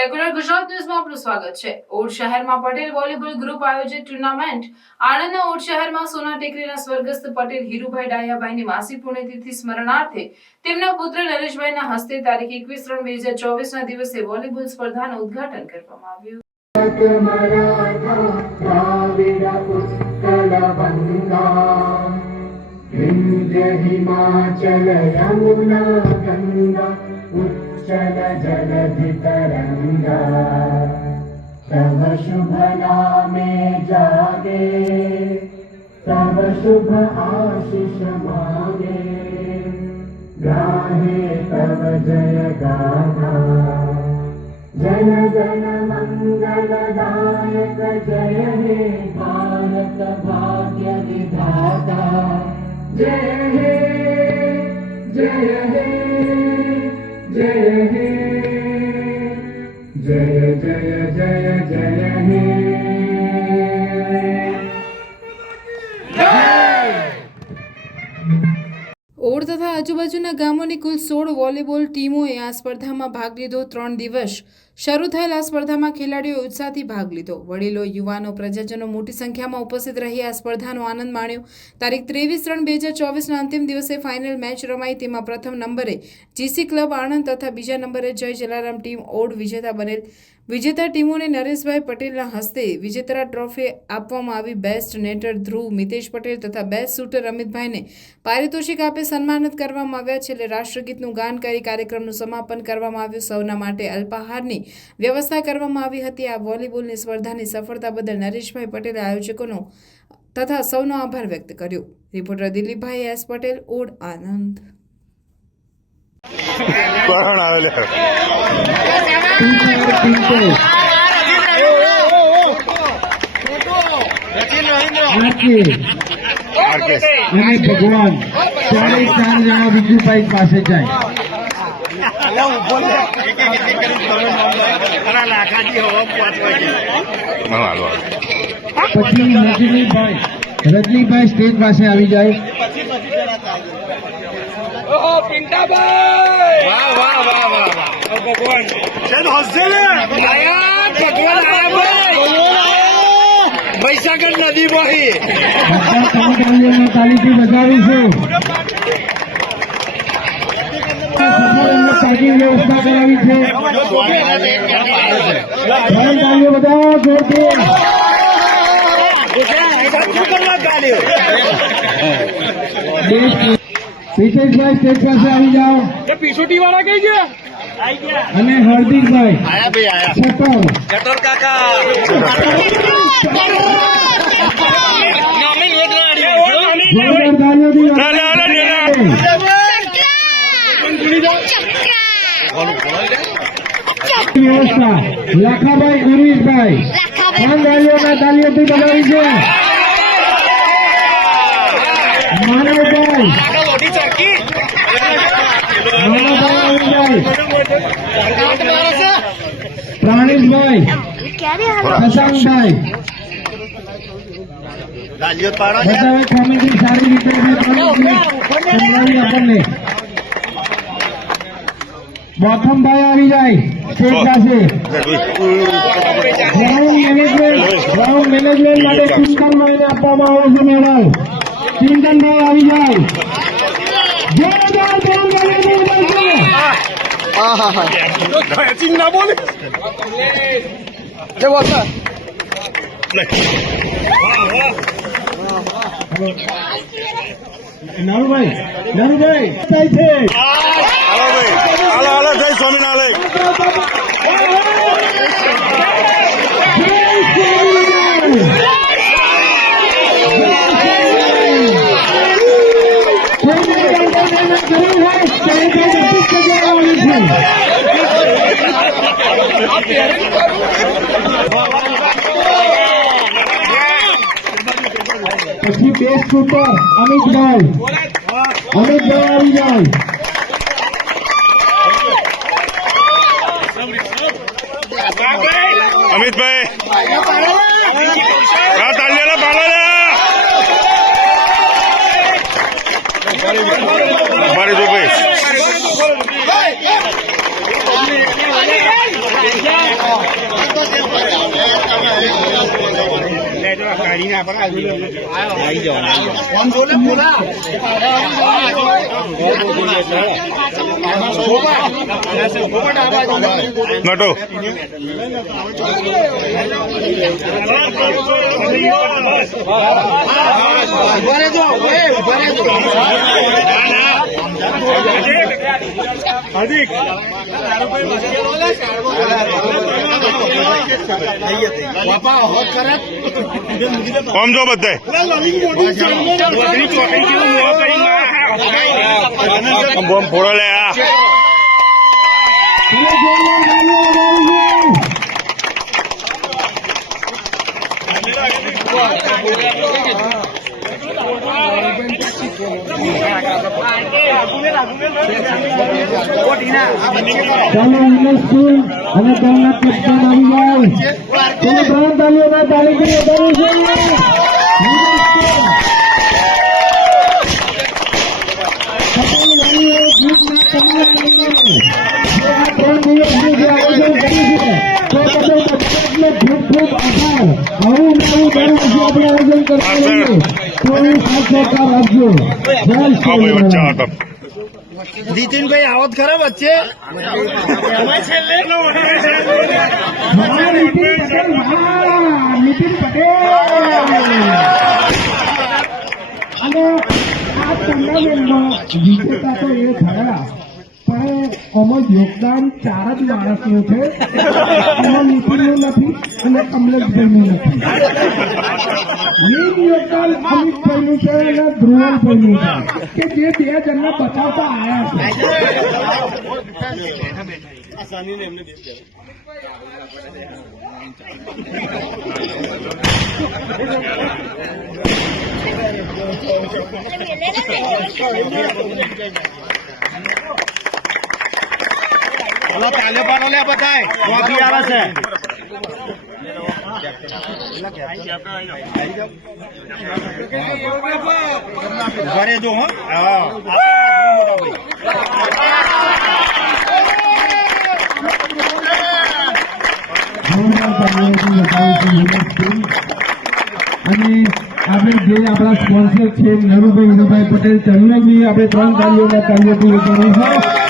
Secular Gujarat ન્યૂઝમાં આપનું સ્વાગત છે. ઓડ શહેરમાં પટેલ વોલીબોલ ગ્રુપ આયોજિત ટુર્નામેન્ટ આણંદના ઓડ શહેરમાં સોના ટેકરીના સ્વર્ગસ્થ પટેલ હીરુભાઈ ડાયાભાઈની માસિક પુણ્યતિથિ સ્મરણાર્થે તેમના પુત્ર નરેશભાઈના હસ્તે તારીખ એકવીસ ત્રણ બે હજાર ચોવીસના દિવસે વોલીબોલ સ્પર્ધાનું ઉદ્ઘાટન કરવામાં આવ્યું. હિમાચલ યમુના ગંગા बङ्गा विन्ध्य हिमाचल यमुना गङ्गा उच्चल जलधि तरङ्गा तव शुभ नामे जागे तव शुभ आशिष मागे गाहे तव जय गाथा जन गण मङ्गलदायक जय हे भारत भाग्य विधाता जय हे जय हे जय ઓડ તથા આજુબાજુના ગામોની કુલ સોળ વોલીબોલ ટીમોએ આ સ્પર્ધામાં ભાગ લીધો ત્રણ દિવસ. શરૂ થયેલ આ સ્પર્ધામાં ખેલાડીઓએ ઉત્સાહથી ભાગ લીધો. વડીલો, યુવાનો, પ્રજાજનો મોટી સંખ્યામાં ઉપસ્થિત રહી આ સ્પર્ધાનો આનંદ માણ્યો. તારીખ ત્રેવીસ ત્રણ બે હજાર ચોવીસના અંતિમ દિવસે ફાઇનલ મેચ રમાઈ. તેમાં પ્રથમ નંબરે જીસી ક્લબ આણંદ તથા બીજા નંબરે જય જલારામ ટીમ ઓડ વિજેતા બનેલ. વિજેતા ટીમોને નરેશભાઈ પટેલના હસ્તે વિજેતા ટ્રોફી આપવામાં આવી. બેસ્ટ નેટર ધ્રુવ, મિતેશ પટેલ તથા બેસ્ટ શૂટર અમિતભાઈને પારિતોષિક આપી સન્માનિત કરવામાં આવ્યા છેલ્લે રાષ્ટ્રગીતનું ગાન કરી કાર્યક્રમનું સમાપન કરવામાં આવ્યું. સૌના માટે અલ્પાહારની વ્યવસ્થા કરવામાં આવી હતી. આ વોલીબોલની સ્પર્ધાની સફળતા બદલ નરેશભાઈ પટેલે આયોજકોનો તથા સૌનો આભાર વ્યક્ત કર્યો. Reporter Dilipbhai S Patel, Od Anand. કોણ આરકે અને ભગવાન ચારે ચાર જણા વિજુભાઈ પાસે જાય. પછી રજનીભાઈ રજનીભાઈ સ્ટેજ પાસે આવી જાય. મહીસાગર નદી વહી તાલીથી બજાવીશું સંપૂર્ણ પાર્ટી વ્યવસ્થા કરાવી છે કામદારીઓ બધા જોરથી પીતેશભાઈ સ્ટેજ પાસે આવી જાઓ. એ પીસોટી વાળા કઈ ગયા? અને હાર્દિકભાઈ. સત્તર ચતોર. કાકા. જોરદાર તાળીઓથી વ્યવસ્થા લાખાભાઈ ગુરીશભાઈ ત્રણ ગાડીઓના તાલીઓથી બજાવી છે. માનવભાઈ. પ્રાણેશભાઈ શશાંકભાઈ બધાએ કોમેડી સારી રીતે આપણને. બોથમભાઈ આવી જાય સ્ટેજ પાસે. ગ્રાઉન્ડ મેનેજમેન્ટ ગ્રાઉન્ડ મેનેજમેન્ટ માટે ચિંતનભાઈને આપવામાં આવે છે મેડલ ચિંતનભાઈ આવી જાય. છે ના બોલે જે બોલતા નાનુભાઈ નાનુભાઈ થાય છે હાલો ભાઈ હાલો હાલો જય સ્વામિનારાયણ પછી બેસ્ટ શૂટર અમિતભાઈ અમિતભાઈ આવી જાય. અમિતભાઈ હા તાલિયાલા પાડો કાઢીને આપણે આવી જવાનું નટો. આમ જો બધે. ફોડો લે આ અને જોરદાર તાળીઓ વગાડજો. ચાલો ઇંગ્લિશ સ્કૂલ અને તેમના કેપ્ટન આવી જાય તેને ત્રણ તાલીઓના તાળીથી વધારવું છે ઇંગ્લિશ સ્કૂલ. પટેલ વાલીઓ ગ્રુપના તમામ મેમ્બરો જે આ ત્રણ દિવસનું જે આયોજન કર્યું છે તે બદલ બધાને ખૂબ ખૂબ આભાર આવું ને આવું દર વર્ષે રહીએ તો સહકાર આપજો જય શ્રી આવત ખરા વચ્ચે. હા, નીતિન પટેલ હા, નીતિન પટેલ. અને આ ટુર્નામેન્ટમાં વિજેતા તો એ ખરા. પણ આમાં યોગદાન ચાર જ માણસનું છે એમાં નીતિનું નથી અને કમલેશભાઈનું નથી મેન યોગદાન અમિતભાઈનું છે અને ધ્રુવનભાઈનું છે કે જે બે જણને બચાવતા આવ્યા છે હલો તાલે પાડો લે બધાય. કોફી આવે છે. ઘરે જો અને આપણે જે આપણા સ્પોન્સર છે, નરુભાઈ વિનુભાઈ પટેલ, તેમને બી આપણે ત્રણ તાળીઓના તાળીઓથી